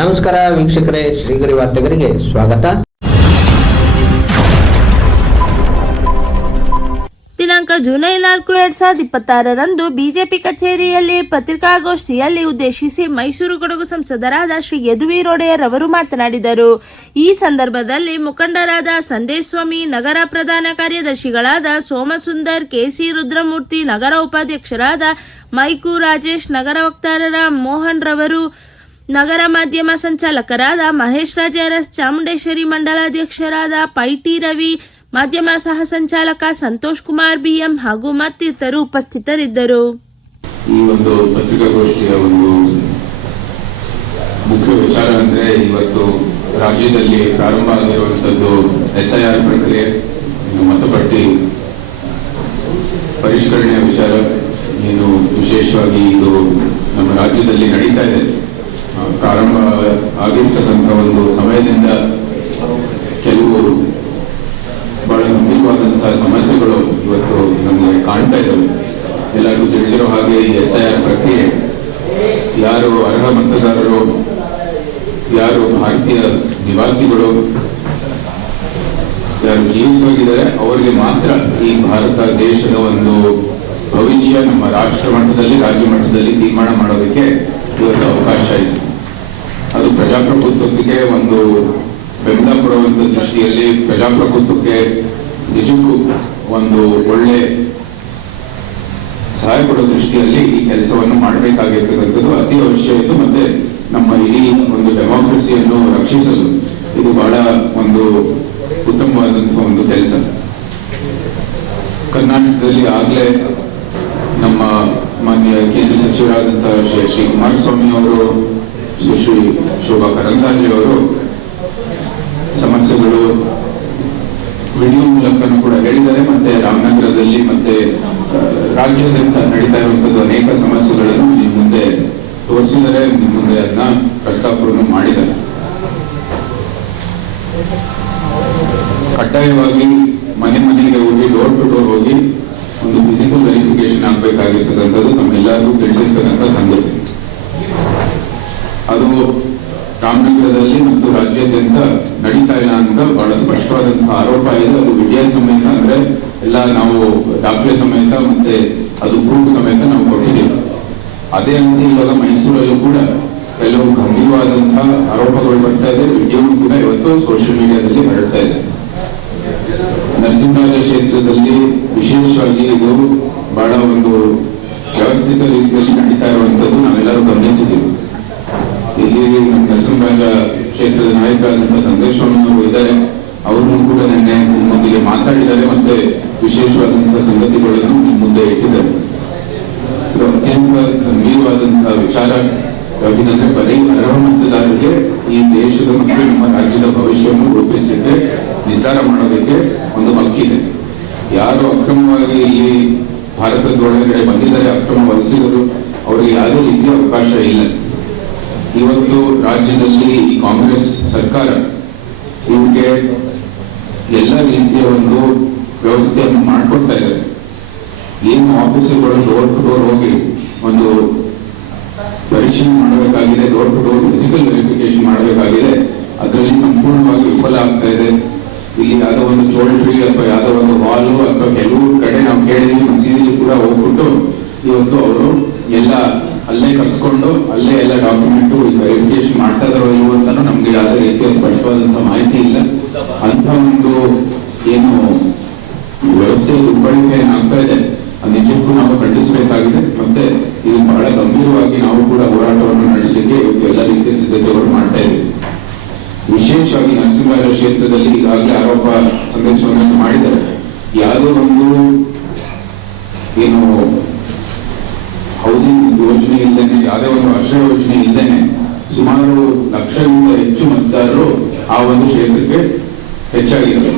ನಮಸ್ಕಾರ ವೀಕ್ಷಕರೇ, ಶ್ರೀಗರಿ ವಾರ್ತೆಗರಿಗೆ ಸ್ವಾಗತ. ದಿನಾಂಕ ಜುಲೈ 4, 2026ರಂದು ಬಿಜೆಪಿ ಕಚೇರಿಯಲ್ಲಿ ಪತ್ರಿಕಾಗೋಷ್ಠಿಯಲ್ಲಿ ಉದ್ದೇಶಿಸಿ ಮೈಸೂರು ಕೊಡಗು ಸಂಸದರಾದ ಶ್ರೀ ಯದುವೀರ್ ಒಡೆಯರ್ ಅವರು ಮಾತನಾಡಿದರು. ಈ ಸಂದರ್ಭದಲ್ಲಿ ಮುಖಂಡರಾದ ಸಂದೇಸ್ವಾಮಿ, ನಗರ ಪ್ರಧಾನ ಕಾರ್ಯದರ್ಶಿಗಳಾದ ಸೋಮಸುಂದರ್, ಕೆಸಿ ರುದ್ರಮೂರ್ತಿ, ನಗರ ಉಪಾಧ್ಯಕ್ಷರಾದ ಮೈಕು ರಾಜೇಶ್, ನಗರ ವಕ್ತಾರರ ಮೋಹನ್ ರವರು, ನಗರ ಮಾಧ್ಯಮ ಸಂಚಾಲಕರಾದ ಮಹೇಶ್ ರಾಜ್ ಅರಸ್, ಚಾಮುಂಡೇಶ್ವರಿ ಮಂಡಲಾಧ್ಯಕ್ಷರಾದ ಪೈಟಿ ರವಿ, ಮಾಧ್ಯಮ ಸಹ ಸಂಚಾಲಕ ಸಂತೋಷ್ ಕುಮಾರ್ ಬಿಎಂ ಹಾಗೂ ಮತ್ತಿತರರು ಉಪಸ್ಥಿತರಿದ್ದರು. ಈ ಒಂದು ಪತ್ರಿಕಾಗೋಷ್ಠಿಯ ಒಂದು ಮುಖ್ಯ ವಿಚಾರ ಅಂದ್ರೆ, ಇವತ್ತು ರಾಜ್ಯದಲ್ಲಿ ಪ್ರಾರಂಭ ಆಗಿರುವಂತದ್ದು SIR ಪ್ರಕ್ರಿಯೆ, ಮತಪಟ್ಟಿ ಪರಿಷ್ಕರಣೆಯ ವಿಚಾರ. ಏನು ವಿಶೇಷವಾಗಿ ಇದು ನಮ್ಮ ರಾಜ್ಯದಲ್ಲಿ ನಡೀತಾ ಇದೆ. ಪ್ರಾರಂಭ ಆಗಿರ್ತಕ್ಕಂಥ ಒಂದು ಸಮಯದಿಂದ ಕೆಲವು ಬಹಳ ಗಂಭೀರವಾದಂತಹ ಸಮಸ್ಯೆಗಳು ಇವತ್ತು ನಮಗೆ ಕಾಣ್ತಾ ಇದ್ದಾವೆ. ಎಲ್ಲರಿಗೂ ತಿಳಿದಿರೋ ಹಾಗೆ ಈ SIR ಪ್ರಕ್ರಿಯೆ, ಯಾರು ಅರ್ಹ ಮತದಾರರು, ಯಾರು ಭಾರತೀಯ ನಿವಾಸಿಗಳು, ಯಾರು ಜೀವಿತವಾಗಿದ್ದಾರೆ ಅವರಿಗೆ ಮಾತ್ರ ಈ ಭಾರತ ದೇಶದ ಒಂದು ಭವಿಷ್ಯ ನಮ್ಮ ರಾಷ್ಟ್ರ ಮಟ್ಟದಲ್ಲಿ, ರಾಜ್ಯ ಮಟ್ಟದಲ್ಲಿ ತೀರ್ಮಾನ ಮಾಡೋದಕ್ಕೆ ಇವತ್ತು ಅವಕಾಶ ಇದೆ. ಅದು ಪ್ರಜಾಪ್ರಭುತ್ವಕ್ಕೆ ಒಂದು ಬೆಂಬಲ ಕೊಡುವಂತ ದೃಷ್ಟಿಯಲ್ಲಿ, ಪ್ರಜಾಪ್ರಭುತ್ವಕ್ಕೆ ನಿಜಕ್ಕೂ ಒಂದು ಒಳ್ಳೆ ಸಹಾಯ ಕೊಡೋ ದೃಷ್ಟಿಯಲ್ಲಿ ಈ ಕೆಲಸವನ್ನು ಮಾಡಬೇಕಾಗಿರ್ತಕ್ಕಂಥದ್ದು ಅತಿ ಅವಶ್ಯಕ. ಮತ್ತೆ ನಮ್ಮ ಇಡೀ ಒಂದು ಡೆಮಾಕ್ರಸಿಯನ್ನು ರಕ್ಷಿಸಲು ಇದು ಬಹಳ ಒಂದು ಉತ್ತಮವಾದಂತಹ ಒಂದು ಕೆಲಸ. ಕರ್ನಾಟಕದಲ್ಲಿ ಆಗಲೇ ನಮ್ಮ ಮಾನ್ಯ ಕೇಂದ್ರ ಸಚಿವರಾದಂತಹ ಶ್ರೀ ಕುಮಾರಸ್ವಾಮಿ ಅವರು, ಶ್ರೀ ಶೋಭಾ ಕರಂದ್ಲಾಜೆ ಅವರು ಸಮಸ್ಯೆಗಳು ವಿಡಿಯೋ ಮೂಲಕನೂ ಕೂಡ ಹೇಳಿದ್ದಾರೆ. ಮತ್ತೆ ರಾಮನಗರದಲ್ಲಿ ಮತ್ತೆ ರಾಜ್ಯಾದ್ಯಂತ ನಡೀತಾ ಇರುವಂತದ್ದು ಅನೇಕ ಸಮಸ್ಯೆಗಳನ್ನು ನಿಮ್ಮ ಮುಂದೆ ತೋರಿಸಿದರೆ, ನಿಮ್ಮ ಮುಂದೆ ಅದನ್ನ ಪ್ರಸ್ತಾಪವನ್ನು ಮಾಡಿದ್ದಾರೆ. ಕಡ್ಡಾಯವಾಗಿ ಮನೆ ಮನೆಗೆ ಹೋಗಿ, ಡೋರ್ ಟು ಡೋರ್ ಹೋಗಿ ಒಂದು ಫಿಸಿಕಲ್ ವೆರಿಫಿಕೇಶನ್ ಆಗಬೇಕಾಗಿರ್ತಕ್ಕಂಥದ್ದು ನಮ್ಮೆಲ್ಲರಿಗೂ ತಿಳಿದಿರ್ತಕ್ಕಂಥ ಸಂಗತಿ. ಅದು ರಾಮನಗರದಲ್ಲಿ ಮತ್ತು ರಾಜ್ಯಾದ್ಯಂತ ನಡೀತಾ ಇಲ್ಲ ಅಂತ ಬಹಳ ಸ್ಪಷ್ಟವಾದಂತಹ ಆರೋಪ ಇದೆ. ಅದು ವಿಡಿಯೋ ಸಮೇತ, ಅಂದ್ರೆ ಎಲ್ಲ ನಾವು ದಾಖಲೆ ಸಮೇತ ಮತ್ತೆ ಅದು ಪ್ರೂಫ್ ಸಮೇತ ನಾವು ಕೊಟ್ಟಿದ್ದೀವಿ. ಅದೇ ಅಂತ ಇವಾಗ ಮೈಸೂರಲ್ಲೂ ಕೂಡ ಕೆಲವು ಗಂಭೀರವಾದಂತಹ ಆರೋಪಗಳು ಬರ್ತಾ ಇದೆ. ವಿಡಿಯೋ ಕೂಡ ಇವತ್ತು ಸೋಷಿಯಲ್ ಮೀಡಿಯಾದಲ್ಲಿ ಹರಡ್ತಾ ಇದೆ. ನರಸಿಂಹರಾಜ ಕ್ಷೇತ್ರದಲ್ಲಿ ವಿಶೇಷವಾಗಿ ಇದು ಬಹಳ ಒಂದು ವ್ಯವಸ್ಥಿತ ರೀತಿಯಲ್ಲಿ ನಡೀತಾ ಇರುವಂತದ್ದು ನಾವೆಲ್ಲರೂ ಗಮನಿಸಿದ್ದೀವಿ. ಇಲ್ಲಿ ನರಸಿಂಹರಾಜ ಕ್ಷೇತ್ರದ ನಾಯಕರಾದಂತಹ ಸಂದೇಶ್ವಾಮಿ ಅವರು ಇದ್ದಾರೆ. ಅವ್ರನ್ನೂ ಕೂಡ ನಿನ್ನೆ ನಿಮ್ಮೊಂದಿಗೆ ಮಾತಾಡಿದ್ದಾರೆ, ಮತ್ತೆ ವಿಶೇಷವಾದಂತಹ ಸಂಗತಿಗಳನ್ನು ನಿಮ್ಮ ಮುಂದೆ ಇಟ್ಟಿದ್ದಾರೆ. ಇದು ಅತ್ಯಂತ ಗಂಭೀರವಾದಂತಹ ವಿಚಾರ. ಯಾಕಂದ್ರೆ ಬರೀ ಅರ್ಹ ಮತದಾರರಿಗೆ ಈ ದೇಶದ ಮತ್ತು ನಮ್ಮ ರಾಜ್ಯದ ಭವಿಷ್ಯವನ್ನು ರೂಪಿಸಲಿಕ್ಕೆ, ನಿರ್ಧಾರ ಮಾಡೋದಕ್ಕೆ ಒಂದು ಹಕ್ಕಿದೆ. ಯಾರು ಅಕ್ರಮವಾಗಿ ಇಲ್ಲಿ ಭಾರತದೊಳಗಡೆ ಬಂದಿದ್ದಾರೆ, ಅಕ್ರಮ ವಲಸಿಗರು, ಅವರಿಗೆ ಯಾವುದೇ ರೀತಿಯ ಅವಕಾಶ ಇಲ್ಲ. ಇವತ್ತು ರಾಜ್ಯದಲ್ಲಿ ಈ ಕಾಂಗ್ರೆಸ್ ಸರ್ಕಾರ ಇವ್ರಿಗೆ ಎಲ್ಲ ರೀತಿಯ ಒಂದು ವ್ಯವಸ್ಥೆಯನ್ನು ಮಾಡಿಕೊಡ್ತಾ ಇದ್ದಾರೆ. ಏನು ಆಫೀಸುಗಳು ಡೋರ್ ಟು ಡೋರ್ ಹೋಗಿ ಒಂದು ಪರಿಶೀಲನೆ ಮಾಡಬೇಕಾಗಿದೆ, door to door physical verification ಮಾಡಬೇಕಾಗಿದೆ, ಅದರಲ್ಲಿ ಸಂಪೂರ್ಣವಾಗಿ ವಿಫಲ ಆಗ್ತಾ ಇದೆ. ಇಲ್ಲಿ ಯಾವುದೋ ಒಂದು ಚೋಲ್ಟ್ರಿ ಅಥವಾ ಯಾವುದೋ ಒಂದು ಹಾಲು ಅಥವಾ ಕೆಲವು ಕಡೆ ನಾವು ಕೇಳಿದೀವಿ, ಮಸೀದಿಲಿ ಕೂಡ ಹೋಗ್ಬಿಟ್ಟು ಇವತ್ತು ಅವರು ಎಲ್ಲ ಅಲ್ಲೇ ಕರ್ಸ್ಕೊಂಡು ಅಲ್ಲೇ ಎಲ್ಲ ಡಾಕ್ಯುಮೆಂಟ್ ವೆರಿಫಿಕೇಶನ್ ಮಾಡ್ತಾ ಇದಾರೋ ಇಲ್ವೋ ಅಂತಾನು ನಮ್ಗೆ ಯಾವುದೇ ರೀತಿಯ ಸ್ಪಷ್ಟವಾದಂತಹ ಮಾಹಿತಿ ಇಲ್ಲ. ಅಂತ ಒಂದು ಏನು ವ್ಯವಸ್ಥೆ ದುರ್ಬಳಕೆ ಏನಾಗ್ತಾ ಇದೆ, ಅದು ನಿಜಕ್ಕೂ ನಾವು ಖಂಡಿಸಬೇಕಾಗಿದೆ. ಮತ್ತೆ ಇದು ಬಹಳ ಗಂಭೀರವಾಗಿ ನಾವು ಕೂಡ ಹೋರಾಟವನ್ನು ನಡೆಸಲಿಕ್ಕೆ ಇವತ್ತು ಎಲ್ಲ ರೀತಿಯ ಸಿದ್ಧತೆಗಳು ಮಾಡ್ತಾ ಇದ್ದೀವಿ. ವಿಶೇಷವಾಗಿ ನರಸಿಂಹರಾಜ ಕ್ಷೇತ್ರದಲ್ಲಿ ಈಗಾಗಲೇ ಆರೋಪ ಸಂದೇಶವನ್ನು ಮಾಡಿದ್ದಾರೆ. ಯಾವುದೇ ಒಂದು ಏನು ಹೌಸಿಂಗ್ ಯೋಜನೆ ಇಲ್ಲದೇನೆ, ಯಾವುದೇ ಒಂದು ಆಶ್ರಯ ಯೋಜನೆ ಇಲ್ಲದೇನೆ ಸುಮಾರು 1,00,000ಕ್ಕೂ ಹೆಚ್ಚು ಮತದಾರರು ಆ ಒಂದು ಕ್ಷೇತ್ರಕ್ಕೆ ಹೆಚ್ಚಾಗಿದ್ದಾರೆ.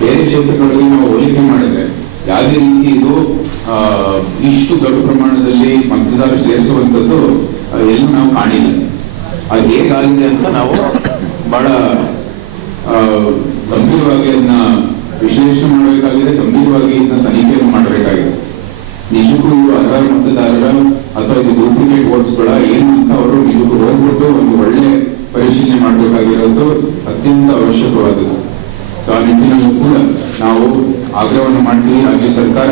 ಬೇರೆ ಕ್ಷೇತ್ರಗಳಿಗೆ ನಾವು ಹೋಲಿಕೆ ಮಾಡಿದ್ರೆ ಯಾವುದೇ ರೀತಿ ಇದು ಇಷ್ಟು ದೊಡ್ಡ ಪ್ರಮಾಣದಲ್ಲಿ ಮತದಾರರು ಸೇರಿಸುವಂಥದ್ದು ಎಲ್ಲೂ ನಾವು ಕಾಣಿಲ್ಲ. ಅದು ಹೇಗಾಗಿದೆ ಅಂತ ನಾವು ಬಹಳ ಗಂಭೀರವಾಗಿ ಅದನ್ನ ವಿಶ್ಲೇಷಣೆ ಮಾಡಬೇಕಾಗಿದೆ, ಗಂಭೀರವಾಗಿ ಇದನ್ನ ತನಿಖೆಯನ್ನು ಮಾಡಬೇಕಾಗಿದೆ. ನಿಜಕ್ಕೂ ಇವರು ಅರ್ಹ ಮತದಾರರ ಅಥವಾ ಇದು ಡೂಪ್ಲಿಕೇಟ್ ವೋಟ್ಸ್ಗಳ ಏನು ಅಂತ ಅವರು ನಿಜಕ್ಕೂ ಹೋಗ್ಬಿಟ್ಟು ಒಂದು ಒಳ್ಳೆ ಅವಶ್ಯಕವಾದದ್ದು. ಸೊ ಆ ನಿಟ್ಟಿನಲ್ಲೂ ಕೂಡ ನಾವು ಆಗ್ರಹವನ್ನು ಮಾಡ್ತೀವಿ, ರಾಜ್ಯ ಸರ್ಕಾರ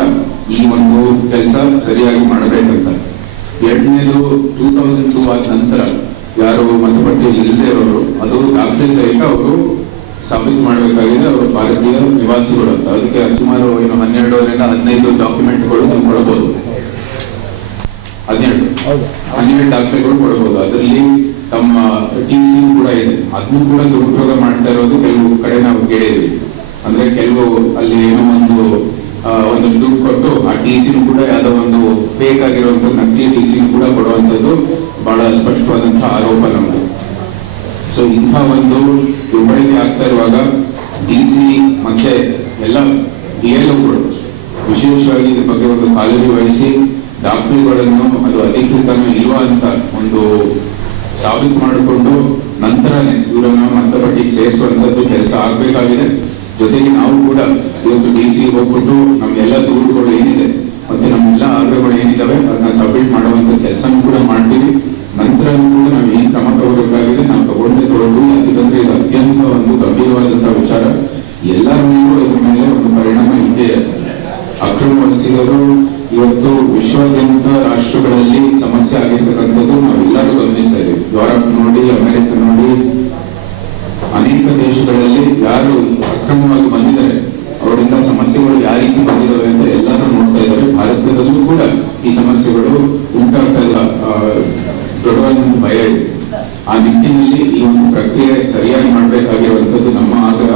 ಈ ಒಂದು ಕೆಲಸ ಸರಿಯಾಗಿ ಮಾಡಬೇಕಂತ. ಎರಡನೇದು 2002 ಆದ ನಂತರ ಯಾರು ಮತಪಟ್ಟಿಯಲ್ಲಿ ಇಲ್ಲದೆ ಇರೋರು ಅದು ದಾಖಲೆ ಸಹಿತ ಅವರು ಸಾಬೀತು ಮಾಡಬೇಕಾಗಿದೆ ಅವರು ಭಾರತೀಯ ನಿವಾಸಿಗಳು ಅಂತ. ಅದಕ್ಕೆ ಸುಮಾರು 12ರಿಂದ 15 ಡಾಕ್ಯುಮೆಂಟ್ಗಳು ನೀವು ಕೊಡಬಹುದು, 12 ದಾಖಲೆಗಳು ಕೊಡಬಹುದು. ಅದರಲ್ಲಿ ತಮ್ಮ TC ಕೂಡ ಇದೆ, ಅದನ್ನು ಕೂಡ ದುರುಪಯೋಗ ಮಾಡ್ತಾ ಇರೋದು ಕೆಲವು ಕಡೆ ನಾವು ಕೇಳಿದ್ವಿ. ಅಂದ್ರೆ ಕೆಲವು ಅಲ್ಲಿ ಏನೋ ಒಂದು ದುಡ್ಡು ಕೊಟ್ಟು ಆ TC ಕೂಡ ಯಾವುದೋ ಒಂದು ಫೇಕ್ ಆಗಿರುವಂತ ನಕಲಿ TC ಕೂಡ ಕೊಡುವಂತದ್ದು ಬಹಳ ಸ್ಪಷ್ಟವಾದಂತಹ ಆರೋಪ ನಮ್ದು. ಸೊ ಇಂಥ ಒಂದು ದುರ್ಬಳಕೆ ಆಗ್ತಾ ಇರುವಾಗ DC ಮತ್ತೆ ಎಲ್ಲ DLOಗಳು ವಿಶೇಷವಾಗಿ ಇದ್ರ ಬಗ್ಗೆ ಒಂದು ಕಾಳಜಿ ವಹಿಸಿ ದಾಖಲೆಗಳನ್ನು ಅದು ಅಧಿಕೃತನ ಇಲ್ವಾ ಅಂತ ಒಂದು ಸಾಬೀತು ಮಾಡಿಕೊಂಡು ನಂತರನೇ ಇವರನ್ನು ಮತಪಟ್ಟಿಗೆ ಸೇರಿಸುವಂತದ್ದು ಕೆಲಸ ಆಗ್ಬೇಕಾಗಿದೆ. ಜೊತೆಗೆ ನಾವು ಕೂಡ ಇವತ್ತು DC ಹೋಗ್ಬಿಟ್ಟು ನಮ್ಮೆಲ್ಲ ದೂರುಗಳು ಏನಿದೆ ಮತ್ತೆ ನಮ್ಮೆಲ್ಲ ಆಗ್ರಹಗಳು ಏನಿದಾವೆ ಅದನ್ನ ಸಬ್ಮಿಟ್ ಮಾಡುವಂತ ಕೆಲಸನೂ ಕೂಡ ಮಾಡ್ತೀವಿ. ನಂತರ ಕೂಡ ನಾವು ಏನ್ ಕ್ರಮ ತಗೋಬೇಕಾಗಿದೆ ನಾವು ತಗೊಂಡು ಯಾಕಂದ್ರೆ ಇದು ಅತ್ಯಂತ ಒಂದು ಗಂಭೀರವಾದಂತಹ ವಿಚಾರ. ಎಲ್ಲರ ಮೇಲೂ ಇದ್ರ ಮೇಲೆ ಒಂದು ಪರಿಣಾಮ ಇದ್ದೇ ಇದೆ. ಅಕ್ರಮ ವಲಸಿಗರು ಇವತ್ತು ವಿಶ್ವಾದ್ಯಂತ ರಾಷ್ಟ್ರಗಳಲ್ಲಿ ಸಮಸ್ಯೆ ಆಗಿರ್ತಕ್ಕಂಥದ್ದು ನಾವೆಲ್ಲರೂ ಗಮನಿಸ್ತಾ ಇದ್ದೀವಿ. ಯುರೋಪ್ ನೋಡಿ, ಅಮೆರಿಕ ನೋಡಿ, ಅನೇಕ ದೇಶಗಳಲ್ಲಿ ಯಾರು ಅಕ್ರಮವಾಗಿ ಬಂದಿದ್ದಾರೆ ಅವರಿಂದ ಸಮಸ್ಯೆಗಳು ಯಾವ ರೀತಿ ಬಂದಿದ್ದಾವೆ ಅಂತ ಎಲ್ಲರೂ ನೋಡ್ತಾ ಇದ್ದಾರೆ. ಭಾರತದಲ್ಲೂ ಕೂಡ ಈ ಸಮಸ್ಯೆಗಳು ಉಂಟಾಗ್ತಾ ಇಲ್ಲ, ದೊಡ್ಡವಾದ ಭಯ ಇದೆ. ಆ ನಿಟ್ಟಿನಲ್ಲಿ ಈ ಒಂದು ಪ್ರಕ್ರಿಯೆ ಸರಿಯಾಗಿ ಮಾಡಬೇಕಾಗಿರುವಂತದ್ದು ನಮ್ಮ ಆಗ್ರಹ.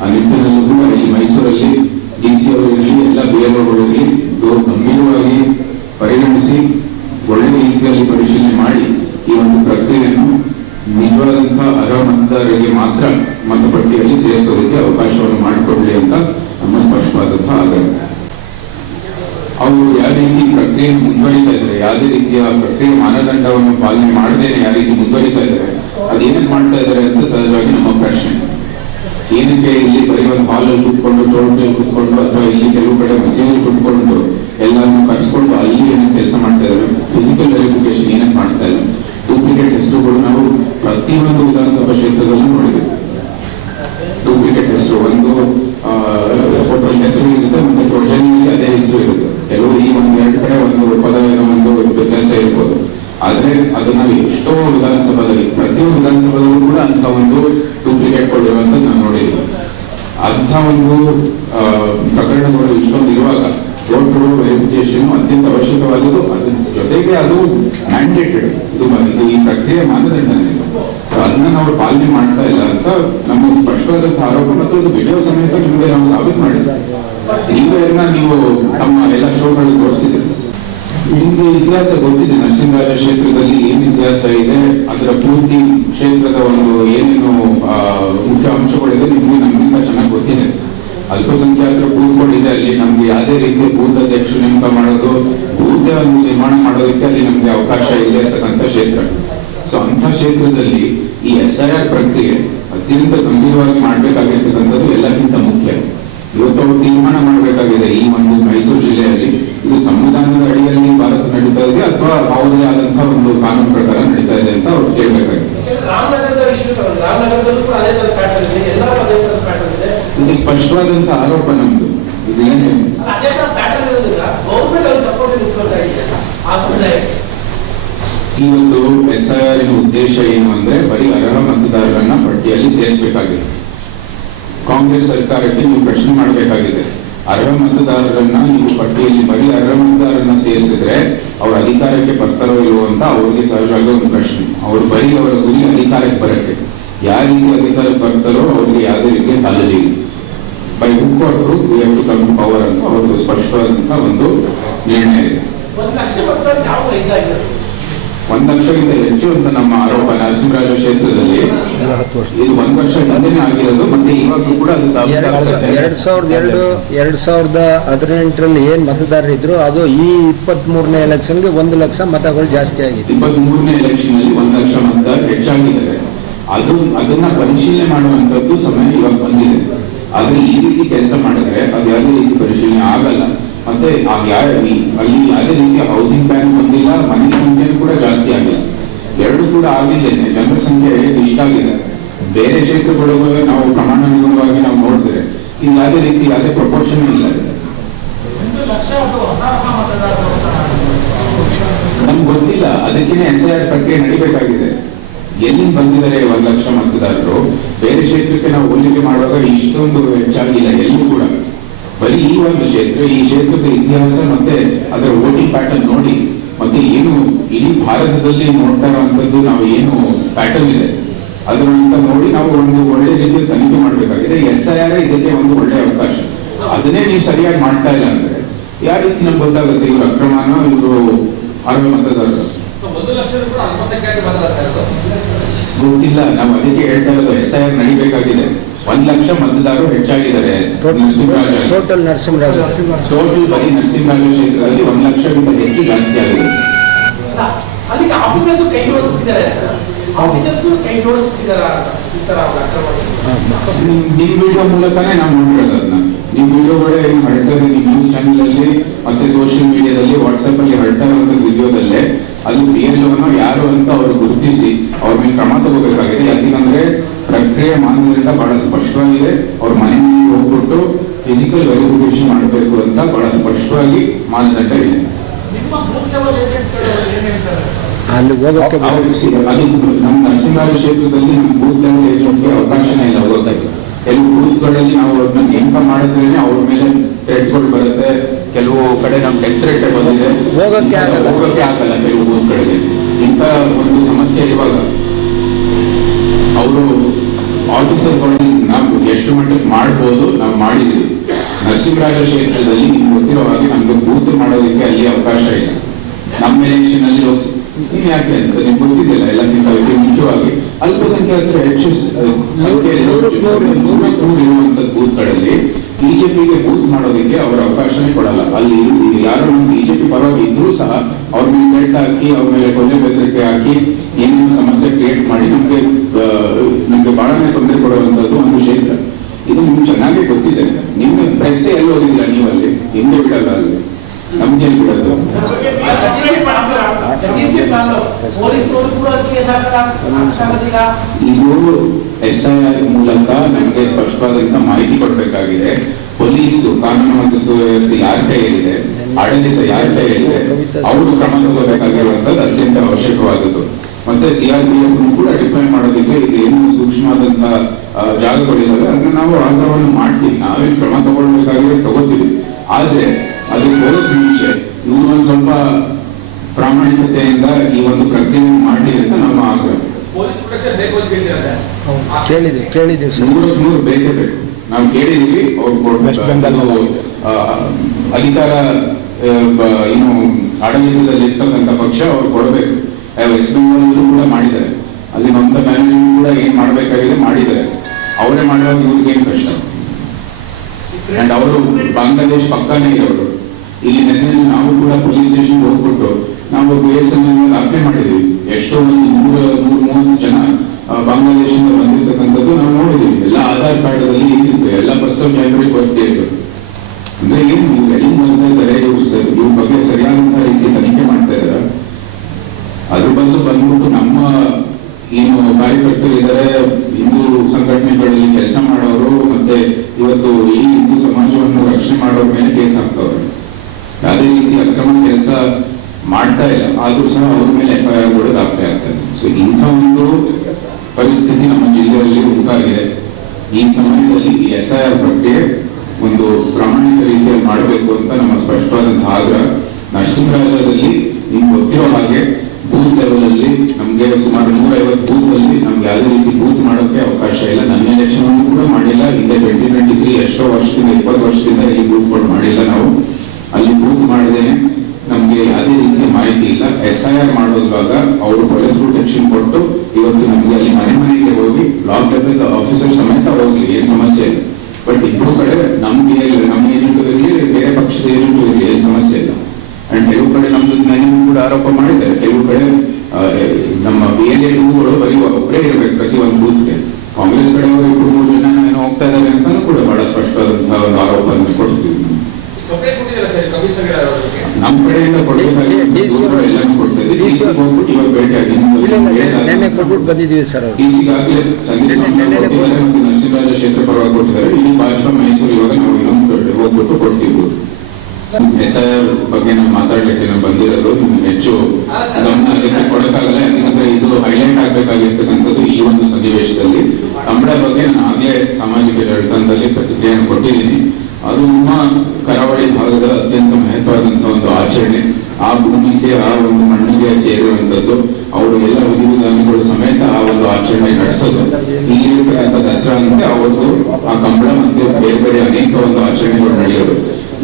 ಆ ನಿಟ್ಟಿನಲ್ಲೂ ಕೂಡ ಈ ಮೈಸೂರಲ್ಲಿ DC ಅವರಿರಲಿ ಎಲ್ಲ BLOಗಳಿರಲಿ ಇದು ಗಂಭೀರವಾಗಿ ಪರಿಗಣಿಸಿ ಒಳ್ಳೆ ರೀತಿಯಲ್ಲಿ ಪರಿಶೀಲನೆ ಮಾಡಿ ಈ ಒಂದು ಪ್ರಕ್ರಿಯೆಯನ್ನು ನಿಜವಾದಂತಹ ಅರ್ಹ ಮತದಾರರಿಗೆ ಮಾತ್ರ ಮತಪಟ್ಟಿಯಲ್ಲಿ ಸೇರಿಸೋದಕ್ಕೆ ಅವಕಾಶವನ್ನು ಮಾಡಿಕೊಡ್ಲಿ ಅಂತ ನಮ್ಮ ಸ್ಪಷ್ಟವಾದಂತಹ ಆಗ್ರಹ. ಅವರು ಯಾವ ರೀತಿ ಪ್ರಕ್ರಿಯೆಯನ್ನು ಮುಂದುವರಿತಾ ಇದ್ದಾರೆ, ಯಾವುದೇ ರೀತಿಯ ಪ್ರಕ್ರಿಯೆ ಮಾನದಂಡವನ್ನು ಪಾಲನೆ ಮಾಡದೇನೆ ಯಾವ ರೀತಿ ಮುಂದುವರಿತಾ ಇದ್ದಾರೆ, ಅದೇನೇನು ಮಾಡ್ತಾ ಇದ್ದಾರೆ ಅಂತ ಸಹಜವಾಗಿ ನಮ್ಮ ಪ್ರಶ್ನೆ. ಏನಕ್ಕೆ ಇಲ್ಲಿ ಬರೀ ಒಂದು ಹಾಲಲ್ಲಿ ಕೂತ್ಕೊಂಡು ಚೌಟ್ರಿಯಲ್ಲಿ ಕೂತ್ಕೊಂಡು ಅಥವಾ ಇಲ್ಲಿ ಕೆಲವು ಕಡೆ ಮಸೀದಿಯಲ್ಲಿ ಕೂತ್ಕೊಂಡು ಎಲ್ಲರನ್ನು ಕರೆಸ್ಕೊಂಡು ಅಲ್ಲಿ ಏನೇನು ಕೆಲಸ ಮಾಡ್ತಾ ಇದ್ದಾರೆ, ಫಿಸಿಕಲ್ ವೆರಿಫಿಕೇಶನ್ ಏನಕ್ಕೆ ಮಾಡ್ತಾ ಇಲ್ಲ, ಡೂಪ್ಲಿಕೇಟ್ ಹೆಸರುಗಳು ನಾವು ಪ್ರತಿಯೊಂದು ವಿಧಾನಸಭಾ ಕ್ಷೇತ್ರದಲ್ಲೂ ನೋಡಿದ್ದೇವೆ. ಡೂಪ್ಲಿಕೇಟ್ ಹೆಸರು ಒಂದು ಫೋಟೋಲ್ ಹೆಸರು ಇರುತ್ತೆ ಮತ್ತೆ ಪ್ರೊಜೆನಿಯಲ್ಲಿ ಅದೇ ಹೆಸರು ಇರುತ್ತೆ. ಕೆಲವು ಈ ಒಂದು 2 ಕಡೆ ಒಂದು ಪದವಿನ ಒಂದು ವ್ಯತ್ಯಾಸ ಇರ್ಬೋದು. ಆದ್ರೆ ಅದನ್ನ ಎಷ್ಟೋ ವಿಧಾನಸಭಾದಲ್ಲಿ ಪ್ರತಿಯೊಂದು ವಿಧಾನಸಭಾದಲ್ಲೂ ಕೂಡ ಅಂತ ಒಂದು ಡೂಪ್ಲಿಕೇಟ್ ಕೊಟ್ಟಿರುವಂತದ್ದು ನಾವು ನೋಡಿದ್ವಿ. ಅಂಥ ಒಂದು ಪ್ರಕರಣಗಳು ಇಷ್ಟೊಂದು ಇರುವಾಗ ವೋಟರ್ ವೆರಿಫಿಕೇಶನ್ ಅತ್ಯಂತ ಅವಶ್ಯಕವಾದದ್ದು. ಅದ್ರ ಜೊತೆಗೆ ಅದು ಮ್ಯಾಂಡೇಟೆಡ್, ಇದು ಈ ಪ್ರಕ್ರಿಯೆ ಮಾನದಂಡನೇ. ಸೊ ಅದನ್ನ ನಾವು ಪಾಲನೆ ಮಾಡ್ತಾ ಇಲ್ಲ ಅಂತ ನಮ್ಮ ಸ್ಪಷ್ಟವಾದಂತಹ ಆರೋಪ ಮತ್ತು ಅದು ವಿಡಿಯೋ ಸಮೇತ ನಿಮಗೆ ನಾವು ಸಾಬೀತು ಮಾಡಿದ್ವಿ. ನೀವೇ ನೀವು ತಮ್ಮ ಎಲ್ಲ ಶೋಗಳು ತೋರಿಸಿದ್ರಿ. ನಿಮ್ಗೆ ಇತಿಹಾಸ ಗೊತ್ತಿದೆ, ನರಸಿಂಹರಾಜ ಕ್ಷೇತ್ರದಲ್ಲಿ ಏನ್ ಇತಿಹಾಸ ಇದೆ, ಅದರ ಪೂರ್ತಿ ಕ್ಷೇತ್ರದ ಒಂದು ಏನೇನು ಮುಖ್ಯ ಅಂಶಗಳಿದೆ ನಿಮ್ಗೆ ನಮ್ಗಿಂತ ಚೆನ್ನಾಗಿ ಗೊತ್ತಿದೆ. ಅಲ್ಪಸಂಖ್ಯಾತರ ಬೂತ್ಗಳಿದೆ, ಅಲ್ಲಿ ನಮ್ಗೆ ಯಾವುದೇ ರೀತಿಯ ಬೂತ್ ಅಧ್ಯಕ್ಷ ನೇಮಕ ಮಾಡೋದು, ಬೂತ್ ನಿರ್ಮಾಣ ಮಾಡೋದಕ್ಕೆ ಅಲ್ಲಿ ನಮ್ಗೆ ಅವಕಾಶ ಇದೆ ಅಂತಕ್ಕಂಥ ಕ್ಷೇತ್ರ. ಸೊ ಅಂತ ಕ್ಷೇತ್ರದಲ್ಲಿ ಈ SIR ಪ್ರಕ್ರಿಯೆ ಅತ್ಯಂತ ಗಂಭೀರವಾಗಿ ಮಾಡ್ಬೇಕಾಗಿರ್ತಕ್ಕಂಥದ್ದು ಎಲ್ಲಕ್ಕಿಂತ ಮುಖ್ಯ. ಇವತ್ತು ಅವರು ತೀರ್ಮಾನ ಮಾಡಬೇಕಾಗಿದೆ ಈ ಒಂದು ಮೈಸೂರು ಜಿಲ್ಲೆಯಲ್ಲಿ ಇದು ಸಂವಿಧಾನದ ಅಡಿಯಲ್ಲಿ ಭಾರತ ನಡೀತಾ ಇದೆ ಅಥವಾ ಅವರದೇ ಆದಂತಹ ಒಂದು ಕಾನೂನು ಪ್ರಕಾರ ನಡೀತಾ ಇದೆ ಅಂತ ಅವ್ರು ಕೇಳಬೇಕಾಗಿದೆ. ಇದು ಸ್ಪಷ್ಟವಾದಂತಹ ಆರೋಪ ನಮ್ದು. ಇದು ಏನೇ ಈ ಒಂದು SIR ಉದ್ದೇಶ ಏನು ಅಂದ್ರೆ ಬರೀ ಅರ್ಹ ಮತದಾರರನ್ನ ಪಟ್ಟಿಯಲ್ಲಿ ಸೇರಿಸಬೇಕಾಗಿದೆ. ಕಾಂಗ್ರೆಸ್ ಸರ್ಕಾರಕ್ಕೆ ನೀವು ಪ್ರಶ್ನೆ ಮಾಡಬೇಕಾಗಿದೆ, ಅರ್ಹ ಮತದಾರರನ್ನ ನೀವು ಪಟ್ಟಿಯಲ್ಲಿ ಬರೀ ಅರ್ಹ ಮತದಾರರನ್ನ ಸೇರಿಸಿದ್ರೆ ಅವ್ರ ಅಧಿಕಾರಕ್ಕೆ ಬರ್ತಾರೋ ಇಲ್ವೋ ಅಂತ ಅವ್ರಿಗೆ ಸಹಜವಾಗಿ ಒಂದು ಪ್ರಶ್ನೆ. ಅವ್ರು ಬರೀ ಅವರ ಗುರಿ ಅಧಿಕಾರಕ್ಕೆ ಬರಕ್ಕೆ, ಯಾವ ರೀತಿ ಅಧಿಕಾರಕ್ಕೆ ಬರ್ತಾರೋ ಅವ್ರಿಗೆ ಯಾವುದೇ ರೀತಿಯ ಕಾಳಜಿ ಇಲ್ಲ. By hook or crook we have to come to power ಅಂತ ಅವ್ರದ್ದು ಸ್ಪಷ್ಟವಾದಂತಹ ಒಂದು ನಿರ್ಣಯ ಇದೆ. 1 ಲಕ್ಷಕ್ಕಿಂತ ಹೆಚ್ಚು ಅಂತ ನಮ್ಮ ಆರೋಪ. ನರಸಿಂಹರಾಜ ಕ್ಷೇತ್ರದಲ್ಲಿ ಇದು 1 ವರ್ಷ ಹಿಂದೆನೇ ಆಗಿರೋದು, ಮತ್ತೆ ಇವಾಗಲೂ ಕೂಡ ಅದು 2018ರಲ್ಲಿ ಏನ್ ಮತದಾರರಿದ್ರು ಅದು ಈ 23ನೇ ಎಲೆಕ್ಷನ್ಗೆ 1 ಲಕ್ಷ ಮತಗಳು ಜಾಸ್ತಿ ಆಗಿದೆ. 23ನೇ ಎಲೆಕ್ಷನ್ ಅಲ್ಲಿ 1 ಲಕ್ಷ ಮತದಾರ ಹೆಚ್ಚಾಗಿದ್ದಾರೆ. ಅದನ್ನ ಪರಿಶೀಲನೆ ಮಾಡುವಂತದ್ದು ಸಮಯ ಇವಾಗ ಬಂದಿದೆ. ಆದ್ರೆ ಈ ರೀತಿ ಕೆಲಸ ಮಾಡಿದ್ರೆ ಅದು ಯಾವುದೇ ರೀತಿ ಪರಿಶೀಲನೆ ಆಗಲ್ಲ. ಮತ್ತೆ ಅಲ್ಲಿ ಯಾವುದೇ ರೀತಿಯ ಹೌಸಿಂಗ್ ಪ್ಲಾನ್ ಬಂದಿಲ್ಲ, ಮನೆ ಸಂಖ್ಯೆ ಕೂಡ ಜಾಸ್ತಿ ಆಗಿಲ್ಲ. ಎರಡು ಕೂಡ ಆಗಿದ್ದೇನೆ, ಜನರ ಸಂಖ್ಯೆ ಇಷ್ಟ ಆಗಿದೆ. ಬೇರೆ ಕ್ಷೇತ್ರಗಳು ನಾವು ಪ್ರಮಾಣಾನುಗುಣವಾಗಿ ನಾವು ನೋಡಿದ್ರೆ ಇಲ್ಲಿ ಯಾವುದೇ ರೀತಿ ಯಾವುದೇ ಪ್ರಪೋರ್ಷನ್ ಇಲ್ಲ. ನಮ್ಗೆ ಗೊತ್ತಿಲ್ಲ, ಅದಕ್ಕೆ SIR ಪ್ರಕ್ರಿಯೆ ನಡಿಬೇಕಾಗಿದೆ. ಎಲ್ಲಿ ಬಂದಿದ್ದಾರೆ 1 ಲಕ್ಷ ಮತದಾರರು, ಬೇರೆ ಕ್ಷೇತ್ರಕ್ಕೆ ನಾವು ಹೋಲಿಕೆ ಮಾಡುವಾಗ ಇಷ್ಟೊಂದು ಹೆಚ್ಚಾಗಿಲ್ಲ ಎಲ್ಲೂ ಕೂಡ. ಬರೀ ಈ ಒಂದು ಕ್ಷೇತ್ರ, ಈ ಕ್ಷೇತ್ರದ ಇತಿಹಾಸ ಮತ್ತೆ ಅದರ ವೋಟಿಂಗ್ ಪ್ಯಾಟರ್ನ್ ನೋಡಿ, ಮತ್ತೆ ಏನು ಇಡೀ ಭಾರತದಲ್ಲಿ ನೋಡ್ತಾ ಇರುವಂತದ್ದು ನಾವು ಏನು ಪ್ಯಾಟರ್ನ್ ಇದೆ ಅದನ್ನ ನೋಡಿ ನಾವು ಒಂದು ಒಳ್ಳೆ ರೀತಿಯ ತನಿಖೆ ಮಾಡಬೇಕಾಗಿದೆ. SIR ಇದಕ್ಕೆ ಒಂದು ಒಳ್ಳೆ ಅವಕಾಶ. ಅದನ್ನೇ ನೀವು ಸರಿಯಾಗಿ ಮಾಡ್ತಾ ಇಲ್ಲ ಅಂದ್ರೆ ಯಾವ ರೀತಿ ನಮ್ಗೆ ಗೊತ್ತಾಗುತ್ತೆ ಇವರು ಅಕ್ರಮನ, ಇವರು ಅರ್ಹ ಮತದಾರರು? ಗೊತ್ತಿಲ್ಲ. ನಾವು ಅದಕ್ಕೆ ಹೇಳ್ತಾ ಇರೋದು SIR ನಡಿಬೇಕಾಗಿದೆ. 1 ಲಕ್ಷ ಮತದಾರರು ಹೆಚ್ಚಾಗಿದ್ದಾರೆ ನರಸಿಂಹರಾಜ. ಟೋಟಲ್ ನರಸಿಂಹರಾಜ ಟೋಟಲ್ ಬರೀ ನರಸಿಂಹರಾಜ ಕ್ಷೇತ್ರದಲ್ಲಿ 1 ಲಕ್ಷಕ್ಕಿಂತ ಹೆಚ್ಚು ಜಾಸ್ತಿ ಆಗಿದೆ. ನಿಮ್ ವಿಡಿಯೋ ಮೂಲಕನೇ ನಾವು ನೋಡಿರೋದು ಅದನ್ನ. ನಿಮ್ ವಿಡಿಯೋಗಳೇ ಹರಡ್ತಾರೆ ನಿಮ್ ನ್ಯೂಸ್ ಚಾನೆಲ್ ಅಲ್ಲಿ ಮತ್ತೆ ಸೋಷಿಯಲ್ ಮೀಡಿಯಾದಲ್ಲಿ ವಾಟ್ಸ್ಆಪ್ ಅಲ್ಲಿ ಹರಡ್ತಾ ಇರುವಂತ ವಿಡಿಯೋದಲ್ಲೇ ಅದು PLOನೋ ಯಾರು ಅಂತ ಅವರು ಗುರುತಿಸಿ ಅವ್ರ ಮೇಲೆ ಕ್ರಮ ತಗೋಬೇಕಾಗಿದೆ. ಯಾಕಂದ್ರೆ ಪ್ರಕ್ರಿಯೆ ಮಾನದಂಡ ಬಹಳ ಸ್ಪಷ್ಟವಾಗಿದೆ. ಅವ್ರ ಮನೆ ಹೋಗ್ಬಿಟ್ಟು ಫಿಸಿಕಲ್ ವೆರಿಫಿಕೇಶನ್ ಮಾಡಬೇಕು ಅಂತ ಬಹಳ ಸ್ಪಷ್ಟವಾಗಿ ಮಾನದಂಡ ಇದೆ. ಅಲ್ಲಿ ಹೋಗೋಕೆ ಅದು ನಮ್ಮ ನರಸಿಂಹರಾಜ ಕ್ಷೇತ್ರದಲ್ಲಿ ನಮ್ಮ ಬೂತ್ ಲೆವೆಲ್ ಏಜೆಂಟ್ಗೆ ಅವಕಾಶನೇ ಇಲ್ಲ ಹೋಗೋದಕ್ಕೆ. ಕೆಲವು ಬೂತ್ಗಳಲ್ಲಿ ನಾವು ಅವ್ರನ್ನ ನೇಮಕ ಮಾಡಿದ್ರೆ ಅವ್ರ ಮೇಲೆ ಥ್ರೆಟ್ಗಳು ಬರುತ್ತೆ. ಕೆಲವು ಕಡೆ ನಮ್ ಡೆತ್ ಥ್ರೆಟ್ ಬಂದಿದೆ, ಹೋಗಕ್ಕೆ ಆಗಲ್ಲ ಕೆಲವು ಬೂತ್ ಕಡೆಗೆ. ಇಂಥ ಒಂದು ಸಮಸ್ಯೆ ಇರುವಾಗ ಅವರು ಆಫೀಸರ್ಗಳು ನಾವು ಎಷ್ಟು ಮಟ್ಟಿಗೆ ಮಾಡ್ಬೋದು ನಾವು ಮಾಡಿದ್ವಿ. ನರಸಿಂಹರಾಜ ಕ್ಷೇತ್ರದಲ್ಲಿ ನಿಮ್ಗೆ ಗೊತ್ತಿರೋ ಹಾಗೆ ನಮ್ಗೆ ಬೂತ್ ಮಾಡೋದಕ್ಕೆ ಅಲ್ಲಿ ಅವಕಾಶ ಇಲ್ಲ. ನಮ್ಮ ಎಲೆಕ್ಷನ್ ಅಲ್ಲಿ ಯಾಕೆ ಅಂತ ನಿಮ್ಗೆ ಗೊತ್ತಿದ್ದಿಲ್ಲ. ಎಲ್ಲಕ್ಕಿಂತ ಮುಖ್ಯವಾಗಿ ಅಲ್ಪಸಂಖ್ಯಾತರು ಹೆಚ್ಚು ಸಂಖ್ಯೆಯಲ್ಲಿ 100 ಇರುವಂತ ಬೂತ್ಗಳಲ್ಲಿ ಬಿಜೆಪಿಗೆ ಬೂತ್ ಮಾಡೋದಕ್ಕೆ ಅವರ ಅವಕಾಶನೇ ಕೊಡಲ್ಲ. ಅಲ್ಲಿ ಯಾರು ಬಿಜೆಪಿ ಪರವಾಗಿ ಇದ್ರೂ ಸಹ ಅವ್ರ ಮೇಲೆ ಥ್ರೆಟ್ ಹಾಕಿ ಅವ್ರ ಮೇಲೆ ಕೊಲೆ ಬೆದರಿಕೆ ಹಾಕಿ ಏನೇನು ಸಮಸ್ಯೆ ಕ್ರಿಯೇಟ್ ಮಾಡಿ ನಮ್ಗೆ ಬಹಳನೇ ತೊಂದರೆ ಕೊಡುವಂತದ್ದು ಒಂದು ಕ್ಷೇತ್ರ. ಇದು ನಿಮ್ಗೆ ಚೆನ್ನಾಗಿ ಗೊತ್ತಿದೆ. ನಿಮ್ಮ ಪ್ರೆಸ್ ಎಲ್ಲಿ ಹೋಗಿದ್ದೀರಾ ನೀವು? ಅಲ್ಲಿ ಹಿಂದೆ ಬಿಡಲ್ಲ, ಅಲ್ಲಿ ನಮ್ಗೆ ಬಿಡೋದು. ಇದು SIR ಮೂಲಕ ನಮಗೆ ಸ್ಪಷ್ಟವಾದಂತ ಮಾಹಿತಿ ಕೊಡಬೇಕಾಗಿದೆ. ಪೊಲೀಸ್ ಕಾನೂನು ಮತ್ತು ಸುವ್ಯವಸ್ಥೆ ಯಾರ ಕೈಯಲ್ಲಿದೆ, ಆಡಳಿತ ಯಾರ ಕೈಯಲ್ಲಿದೆ, ಅವರು ಕ್ರಮ ತಗೋಬೇಕಾಗಿರುವಂತದ್ದು ಅತ್ಯಂತ ಅವಶ್ಯಕವಾದದ್ದು. ಮತ್ತೆ CRPF ಕೂಡ ಡಿಪ್ಲಾಯ್ ಮಾಡೋದಕ್ಕೆ ಇದೇನು ಸೂಕ್ಷ್ಮವಾದಂತಹ ಜಾಗಗಳಿದಾವೆ ಅದನ್ನ ನಾವು ಆಗ್ರಹವನ್ನು ಮಾಡ್ತೀವಿ. ನಾವೇನು ಕ್ರಮ ತಗೊಳ್ಬೇಕಾಗಿರೋ ತಗೋತೀವಿ. ಆದ್ರೆ ಅದಕ್ಕೆ ಹೋಗೋದ್ ಮುಂಚೆ ಇವರು ಒಂದ್ ಸ್ವಲ್ಪ ಪ್ರಾಮಾಣಿಕತೆಯಿಂದ ಈ ಒಂದು ಪ್ರಕ್ರಿಯೆ ಮಾಡಲಿ ಅಂತ ನಮ್ಮ ಆಗ್ರಹ. ಕೇಳಿದ್ದೀವಿ 100 ಬೇಕೇ ಬೇಕು. ನಾವು ಕೇಳಿದೀವಿ. ಅವ್ರು ಅಧಿಕಾರ ಏನು ಆಡಳಿತದಲ್ಲಿ ಇರ್ತಕ್ಕಂಥ ಪಕ್ಷ ಅವ್ರು ಕೊಡಬೇಕು. ವೆಸ್ಟ್ ಬೆಂಗಾಲ್ ಕೂಡ ಮಾಡಿದ್ದಾರೆ. ಅಲ್ಲಿ ಮಮತಾ ಬ್ಯಾನರ್ಜಿ ಕೂಡ ಏನ್ ಮಾಡ್ಬೇಕಾಗಿದೆ ಮಾಡಿದ್ದಾರೆ. ಅವರೇ ಮಾಡುವಾಗ ಇವ್ರಿಗೆ ಏನ್ ಕಷ್ಟ? ಅಂಡ್ ಅವರು ಬಾಂಗ್ಲಾದೇಶ್ ಪಕ್ಕನೇ ಇರೋರು. ಇಲ್ಲಿ ನೆನ್ನೆ ನಾವು ಕೂಡ ಪೊಲೀಸ್ ಸ್ಟೇಷನ್ ಹೋಗ್ಬಿಟ್ಟು ನಾವು BSNL ದಾಖಲೆ ಮಾಡಿದ್ವಿ. ಎಷ್ಟೋ ಒಂದು 130 ಜನ ಬಾಂಗ್ಲಾದೇಶದಿಂದ ಬಂದಿರ್ತಕ್ಕಂಥದ್ದು ನಾವು ನೋಡಿದೀವಿ. ಎಲ್ಲ ಆಧಾರ್ ಕಾರ್ಡ್ ಅಲ್ಲಿ ಏನಿತ್ತು ಎಲ್ಲ 1 ಜನವರಿ ಬರ್ತಾ ಇತ್ತು. ಅಂದ್ರೆ ಏನು ಎಲ್ಲಿಂದ ಬರ್ತಾ ಇದ್ದಾರೆ ಇವ್ರ ಬಗ್ಗೆ ಸರಿಯಾದಂತಹ ರೀತಿ ತನಿಖೆ ಮಾಡ್ತಾ ಇದಾರೆ. ಅದ್ರ ಬದಲು ಬಂದ್ಬಿಟ್ಟು ನಮ್ಮ ಏನು ಕಾರ್ಯಕರ್ತರು ಇದ್ದಾರೆ, ಹಿಂದೂ ಸಂಘಟನೆಗಳಲ್ಲಿ ಕೆಲಸ ಮಾಡೋರು ಮತ್ತೆ ಇವತ್ತು ಇಡೀ ಹಿಂದೂ ಸಮಾಜವನ್ನು ರಕ್ಷಣೆ ಮಾಡೋರ ಮೇಲೆ ಕೇಸ್ ಹಾಕ್ತವ್ರೆ. ಯಾವುದೇ ರೀತಿ ಅಕ್ರಮ ಕೆಲಸ ಮಾಡ್ತಾ ಇಲ್ಲ, ಆದ್ರೂ ಸಹ ಅವ್ರ ಮೇಲೆ FIR ದಾಖಲೆ ಆಗ್ತದೆ. ಸೊ ಇಂಥ ಒಂದು ಪರಿಸ್ಥಿತಿ ನಮ್ಮ ಜಿಲ್ಲೆಯಲ್ಲಿ ಉಂಟಾಗಿದೆ. ಈ ಸಮಯದಲ್ಲಿ ಈ SIR ಪ್ರಕ್ರಿಯೆ ಒಂದು ಪ್ರಾಮಾಣಿಕ ರೀತಿಯಲ್ಲಿ ಮಾಡಬೇಕು ಅಂತ ನಮ್ಮ ಸ್ಪಷ್ಟವಾದಂತಹ ಆಗ್ರಹ. ನರಸಿಂಹರಾಜದಲ್ಲಿ ನಿಮ್ಗೆ ಗೊತ್ತಿರೋ ಹಾಗೆ ಬೂತ್ ಲೆವೆಲ್ ಅಲ್ಲಿ ನಮ್ಗೆ ಸುಮಾರು 150 ಬೂತ್ ಅಲ್ಲಿ ನಮ್ಗೆ ಯಾವುದೇ ರೀತಿ ಬೂತ್ ಮಾಡೋಕೆ ಅವಕಾಶ ಇಲ್ಲ. ನನ್ನ ಎಲೆಕ್ಷನ್ ಅನ್ನು ಕೂಡ ಮಾಡಿಲ್ಲ. ಹಿಂದೆ 2023 ಎಷ್ಟೋ ವರ್ಷದಿಂದ 20 ವರ್ಷದಿಂದ ಇಲ್ಲಿ ಬೂತ್ಗಳು ಮಾಡಿಲ್ಲ. ನಾವು ಅಲ್ಲಿ ಬೂತ್ ಮಾಡಿದೇನೆ ನಮ್ಗೆ ಯಾವುದೇ ರೀತಿಯ ಮಾಹಿತಿ ಇಲ್ಲ. SIR ಮಾಡೋದ್ವಾಗ ಅವರು ಪೊಲೀಸ್ ಪ್ರೊಟೆಕ್ಷನ್ ಕೊಟ್ಟು ಇವತ್ತು ನಮ್ಗೆ ಅಲ್ಲಿ ಮನೆಗೆ ಹೋಗಿ ಬ್ಲಾಕ್ ಲೆವೆಲ್ ಆಫೀಸರ್ ಸಮೇತ ಹೋಗ್ಲಿ, ಏನ್ ಸಮಸ್ಯೆ ಇಲ್ಲ. ಬಟ್ ಇಬ್ರು ಕಡೆ ನಮ್ಮ ಏಜೆಂಟ್ ಇರಲಿ, ಬೇರೆ ಪಕ್ಷದ ಏಜೆಂಟ್ ಇರಲಿ, ಏನ್ ಸಮಸ್ಯೆ ಇಲ್ಲ. ಅಂಡ್ ಕೆಲವು ಕಡೆ ನಮ್ದು ನೆನಪು ಕೂಡ ಆರೋಪ ಮಾಡಿದ್ದಾರೆ. ಕೆಲವು ಕಡೆ ನಮ್ಮ BLAಗಳು ಬರೀ ಒಬ್ಬರೇ ಇರಬೇಕು ಪ್ರತಿ ಒಂದು ಬೂತ್ಗೆ. ಕಾಂಗ್ರೆಸ್ ಕಡೆ 2-3 ಜನ ಏನೋ ಹೋಗ್ತಾ ಇದ್ದಾರೆ ಅಂತ ಕೂಡ ಬಹಳ ಸ್ಪಷ್ಟವಾದಂತಹ ಒಂದು ಆರೋಪ ಕೊಡ್ತೀವಿ. ನಮ್ಮ ಕಡೆಯಿಂದ ಕೊಡಬೇಕಾಗಿ ಎಲ್ಲಾನು ಕೊಡ್ತಾ ಇದ್ದೀವಿ. ಹೋಗ್ಬಿಟ್ಟು ಇವಾಗ ಭೇಟಿಯಾಗಿ ನೆನ್ನೆ ಕೊಟ್ಬಿಟ್ಟು ಬಂದಿದ್ದೀವಿ ಸರ್ ಅವ್ರು. ಈಗಾಗಲೇ ಸಂದೇಶ ಕೊಟ್ಟಿದ್ದಾರೆ ಮತ್ತು ನರಸಿಂಹರಾಜ ಕ್ಷೇತ್ರ ಪರವಾಗಿ ಕೊಟ್ಟಿದ್ದಾರೆ. ಇಲ್ಲಿ ಭಾಷಣ ಮೈಸೂರು ಇವಾಗ ನಾವು ಇನ್ನೊಂದು ಹೋಗ್ಬಿಟ್ಟು ಕೊಡ್ತೀವಿ. SIR ಬಗ್ಗೆ ನಾವು ಮಾತಾಡ್ಲಿಕ್ಕೆ ನಾವು ಬಂದಿರೋದು ಹೆಚ್ಚು ಗಮನ ಅದಕ್ಕೆ ಕೊಡಕ್ಕಾಗಲ್ಲ, ಯಾಕಂದ್ರೆ ಇದು ಹೈಲೈಟ್ ಆಗ್ಬೇಕಾಗಿರ್ತಕ್ಕಂಥದ್ದು ಈ ಒಂದು ಸನ್ನಿವೇಶದಲ್ಲಿ. ಕಂಬಳ ಬಗ್ಗೆ ನಾನು ಆಗ್ಲೇ ಸಾಮಾಜಿಕ ಜಾಲತಾಣದಲ್ಲಿ ಪ್ರತಿಕ್ರಿಯೆಯನ್ನು ಕೊಟ್ಟಿದ್ದೀನಿ. ಅದು ನಮ್ಮ ಕರಾವಳಿ ಭಾಗದ ಅತ್ಯಂತ ಮಹತ್ವವಾದಂತಹ ಒಂದು ಆಚರಣೆ. ಆ ಭೂಮಿಗೆ, ಆ ಒಂದು ಮಣ್ಣಿಗೆ ಸೇರಿರುವಂತದ್ದು. ಅವರು ಎಲ್ಲ ವಿಧಿವಿಧಾನಗಳು ಸಮೇತ ಆ ಒಂದು ಆಚರಣೆ ನಡೆಸೋದು. ಇಲ್ಲಿರ್ತಕ್ಕಂಥ ದಸರಾ ಅಂದ್ರೆ ಅವ್ರದ್ದು ಆ ಕಂಬಳ ಮತ್ತು ಬೇರೆ ಬೇರೆ ಅನೇಕ ಒಂದು ಆಚರಣೆಗಳು ನಡೆಯೋದು.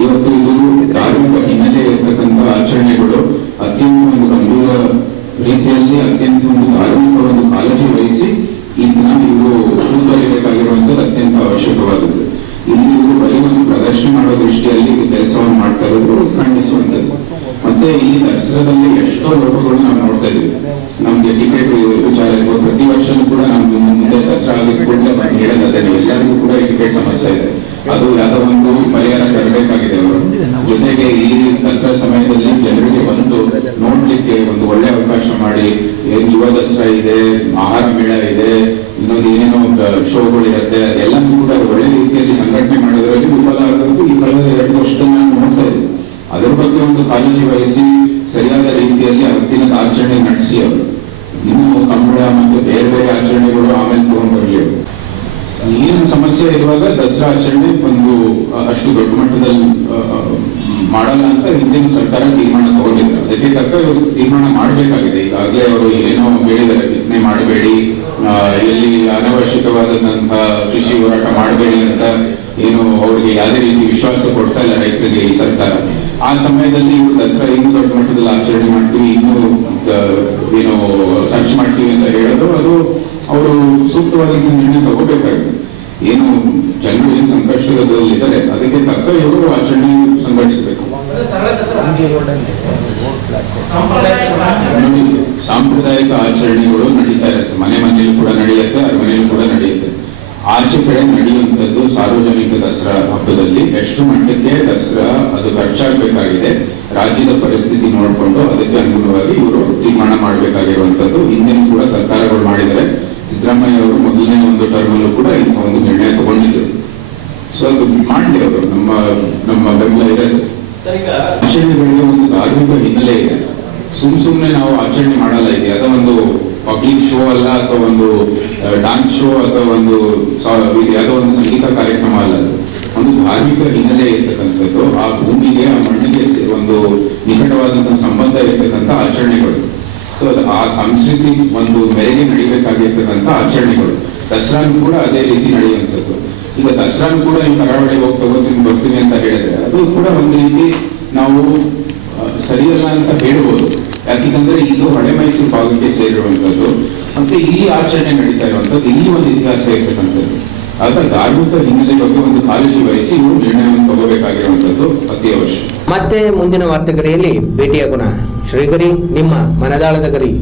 ಇವತ್ತು ಇದು ಧಾರ್ಮಿಕ ಹಿನ್ನೆಲೆ ಇರತಕ್ಕಂಥ ಆಚರಣೆಗಳು ಅತ್ಯಂತ ಒಂದು ಗಂಭೀರ ರೀತಿಯಲ್ಲಿ ಅತ್ಯಂತ ಒಂದು ಧಾರ್ಮಿಕ ಒಂದು ಕಾಳಜಿ ವಹಿಸಿ ಇದನ್ನ ಇವರು ಮುಂದುವರಿಬೇಕಾಗಿರುವಂತದ್ದು ಅತ್ಯಂತ ಅವಶ್ಯಕವಾದದ್ದು. ಇಲ್ಲಿ ಇವರು ಬರೀ ಒಂದು ಪ್ರದರ್ಶನ ಮಾಡೋ ದೃಷ್ಟಿಯಲ್ಲಿ ಕೆಲಸವನ್ನು ಮಾಡ್ತಾ ಇರೋದು ಖಂಡಿಸುವಂತದ್ದು. ಮತ್ತೆ ಈ ದಸರಾದಲ್ಲಿ ಎಷ್ಟೋ ಲೋಪಗಳು ನಾವು ನೋಡ್ತಾ ಇದೀವಿ. ನಮ್ಗೆ ಟಿಕೆಟ್ ವಿಚಾರ ಇರ್ಬೋದು. ಪ್ರತಿ ವರ್ಷನೂ ಕೂಡ ನಮ್ಗೆ ಮುಂದೆ ದಸರಾ ಆಗಿದ್ ಕೂಡಲೇ ಹೇಳೋದೇ ಎಲ್ಲರಿಗೂ ಕೂಡ ಟಿಕೆಟ್ ಸಮಸ್ಯೆ ಇದೆ. ಅದು ಯಾವುದೋ ಒಂದು ಪರಿಹಾರ ತರಬೇಕಾಗಿದೆ ಅವರು. ಜೊತೆಗೆ ಈ ದಸರಾ ಸಮಯದಲ್ಲಿ ಜನರಿಗೆ ಒಂದು ನೋಡ್ಲಿಕ್ಕೆ ಒಂದು ಒಳ್ಳೆ ಅವಕಾಶ ಮಾಡಿ, ಯುವ ದಸರಾ ಇದೆ, ಆಹಾರ ಮೇಳ ಇದೆ, ಇನ್ನೊಂದು ಏನೇನೋ ಶೋಗಳು ಇರುತ್ತೆ, ಅದೆಲ್ಲನೂ ಕೂಡ ಒಳ್ಳೆ ರೀತಿಯಲ್ಲಿ ಸಂಘಟನೆ ಮಾಡೋದ್ರಲ್ಲಿ ವಿಫಲ ಆಗೋದು ಈ ಕಳೆದ 2 ವರ್ಷದಲ್ಲಿ ನಾವು ನೋಡ್ತಾ ಇದ್ದೀವಿ. ಅದರ ಬಗ್ಗೆ ಒಂದು ಕಾಳಜಿ ವಹಿಸಿ ಸರಿಯಾದ ರೀತಿಯಲ್ಲಿ ಅವತ್ತಿನ ಆಚರಣೆ ನಡೆಸಿ ಅವರು ಇನ್ನು ಕಂಬಳ ಮತ್ತು ಬೇರೆ ಬೇರೆ ಆಚರಣೆಗಳು ಆಮೇಲೆ ತಗೊಂಡು ಬರಲಿ. ಅವರು ಏನು ಸಮಸ್ಯೆ ಇರುವಾಗ ದಸರಾ ಆಚರಣೆ ಒಂದು ಅಷ್ಟು ದೊಡ್ಡ ಮಟ್ಟದಲ್ಲಿ ಮಾಡಲ್ಲ ಅಂತ ಹಿಂದಿನ ಸರ್ಕಾರ ತೀರ್ಮಾನ ತಗೊಂಡಿದ್ರು. ಅದಕ್ಕೆ ತಕ್ಕ ಇವರು ತೀರ್ಮಾನ ಮಾಡಬೇಕಾಗಿದೆ. ಈಗಾಗಲೇ ಅವರು ಏನೇನೋ ಹೇಳಿದ್ದಾರೆ, ಬಿತ್ತನೆ ಮಾಡಬೇಡಿ, ಎಲ್ಲಿ ಅನವಶ್ಯಕವಾದಂತಹ ಕೃಷಿ ಹೋರಾಟ ಮಾಡಬೇಡಿ ಅಂತ ಏನು ಅವ್ರಿಗೆ ಯಾವುದೇ ರೀತಿ ವಿಶ್ವಾಸ ಕೊಡ್ತಾ ಇಲ್ಲ ರೈತರಿಗೆ ಈ ಸರ್ಕಾರ. ಆ ಸಮಯದಲ್ಲಿ ಇವರು ದಸರಾ ಇನ್ನೂ ದೊಡ್ಡ ಮಟ್ಟದಲ್ಲಿ ಆಚರಣೆ ಮಾಡ್ತೀವಿ, ಇನ್ನೂ ಏನು ಖರ್ಚು ಮಾಡ್ತೀವಿ ಅಂತ ಹೇಳೋದು ಅದು ಅವರು ಸೂಕ್ತವಾದಂತ ನಿರ್ಣಯ ತಗೋಬೇಕಾಗಿದೆ. ಏನು ಜನರು ಏನು ಸಂಕಷ್ಟದಲ್ಲಿದ್ದಾರೆ ಅದಕ್ಕೆ ತಕ್ಕ ಇವರು ಆಚರಣೆ ಸಂಘಟಿಸಬೇಕು. ಸಾಂಪ್ರದಾಯಿಕ ಆಚರಣೆಗಳು ನಡೀತಾ ಇರುತ್ತೆ. ಮನೆ ಮನೆಯಲ್ಲೂ ಕೂಡ ನಡೆಯುತ್ತೆ, ಅರಮನೆಯಲ್ಲೂ ಕೂಡ ನಡೆಯುತ್ತೆ. ಆಚೆ ಕಡೆ ನಡೆಯುವಂಥದ್ದು ಸಾರ್ವಜನಿಕ ದಸರಾ ಹಬ್ಬದಲ್ಲಿ ಎಷ್ಟು ಮಟ್ಟಕ್ಕೆ ದಸರಾ ಅದು ಖರ್ಚಾಗಬೇಕಾಗಿದೆ, ರಾಜ್ಯದ ಪರಿಸ್ಥಿತಿ ನೋಡಿಕೊಂಡು ಅದಕ್ಕೆ ಅನುಗುಣವಾಗಿ ಇವರು ತೀರ್ಮಾನ ಮಾಡಬೇಕಾಗಿರುವಂತದ್ದು. ಹಿಂದಿನ ಕೂಡ ಸರ್ಕಾರಗಳು ಮಾಡಿದರೆ, ಸಿದ್ದರಾಮಯ್ಯ ಅವರು ಮೊದಲನೇ ಒಂದು ಟರ್ಮಲ್ಲೂ ಕೂಡ ಇಂಥ ಒಂದು ನಿರ್ಣಯ ತಗೊಂಡಿದ್ರು. ಸೊ ಅದು ಮಾಡಲಿ ಅವರು, ನಮ್ಮ ಬೆಂಬಲ ಇರೋದು. ಆಚರಣೆಗಳಿಗೆ ಒಂದು ಧಾರ್ಮಿಕ ಹಿನ್ನೆಲೆ ಇದೆ. ಸುಮ್ಮನೆ ನಾವು ಆಚರಣೆ ಮಾಡಲ್ಲ. ಇದೆ ಅದೋ ಒಂದು ಪಬ್ಲಿಕ್ ಶೋ ಅಲ್ಲ, ಅಥವಾ ಒಂದು ಡಾನ್ಸ್ ಶೋ, ಅಥವಾ ಒಂದು ಯಾವುದೋ ಒಂದು ಸಂಗೀತ ಕಾರ್ಯಕ್ರಮ ಅಲ್ಲ. ಒಂದು ಧಾರ್ಮಿಕ ಹಿನ್ನೆಲೆ ಇರ್ತಕ್ಕಂಥದ್ದು, ಆ ಭೂಮಿಗೆ, ಆ ಮಣ್ಣಿಗೆ ಒಂದು ನಿಕಟವಾದಂತಹ ಸಂಬಂಧ ಇರ್ತಕ್ಕಂಥ ಆಚರಣೆಗಳು. ಸೊ ಅದು ಆ ಸಂಸ್ಕೃತಿ ಒಂದು ಮೇರೆಗೆ ನಡಿಬೇಕಾಗಿರ್ತಕ್ಕಂಥ ಆಚರಣೆಗಳು. ದಸರಾನು ಕೂಡ ಅದೇ ರೀತಿ ನಡೆಯುವಂಥದ್ದು. ಈಗ ದಸರಾನು ಕೂಡ ನೀವು ಕರಾವಳಿಗೆ ಹೋಗಿ ತಗೋತೀನಿ ಬರ್ತೀನಿ ಅಂತ ಹೇಳಿದ್ರೆ ಅದು ಕೂಡ ಒಂದು ರೀತಿ ನಾವು ಸರಿಯಲ್ಲ ಅಂತ ಹೇಳ್ಬೋದು. ಯಾಕಂದ್ರೆ ಇದು ಹಳೆ ಮೈಸೂರು ಭಾಗಕ್ಕೆ ಸೇರಿರುವಂತದ್ದು, ಮತ್ತೆ ಇಲ್ಲಿ ಆಚರಣೆ ನಡೀತಾ ಇರುವಂತದ್ದು, ಇಲ್ಲಿ ಒಂದು ಇತಿಹಾಸ ಇರ್ತಕ್ಕಂಥದ್ದು. ಆಗ ಧಾರ್ಮಿಕ ಹಿನ್ನೆಲೆ ಬಗ್ಗೆ ಒಂದು ಕಾಳಜಿ ವಹಿಸಿ ಇವರು ನಿರ್ಣಯವನ್ನು ತಗೋಬೇಕಾಗಿರುವಂತದ್ದು ಅತಿ ಅವಶ್ಯ. ಮತ್ತೆ ಮುಂದಿನ ವಾರ್ತೆಗರಿಯಲ್ಲಿ ಭೇಟಿಯಾಗೋಣ. ಶ್ರೀಗರಿ, ನಿಮ್ಮ ಮನದಾಳದ ಗರಿ.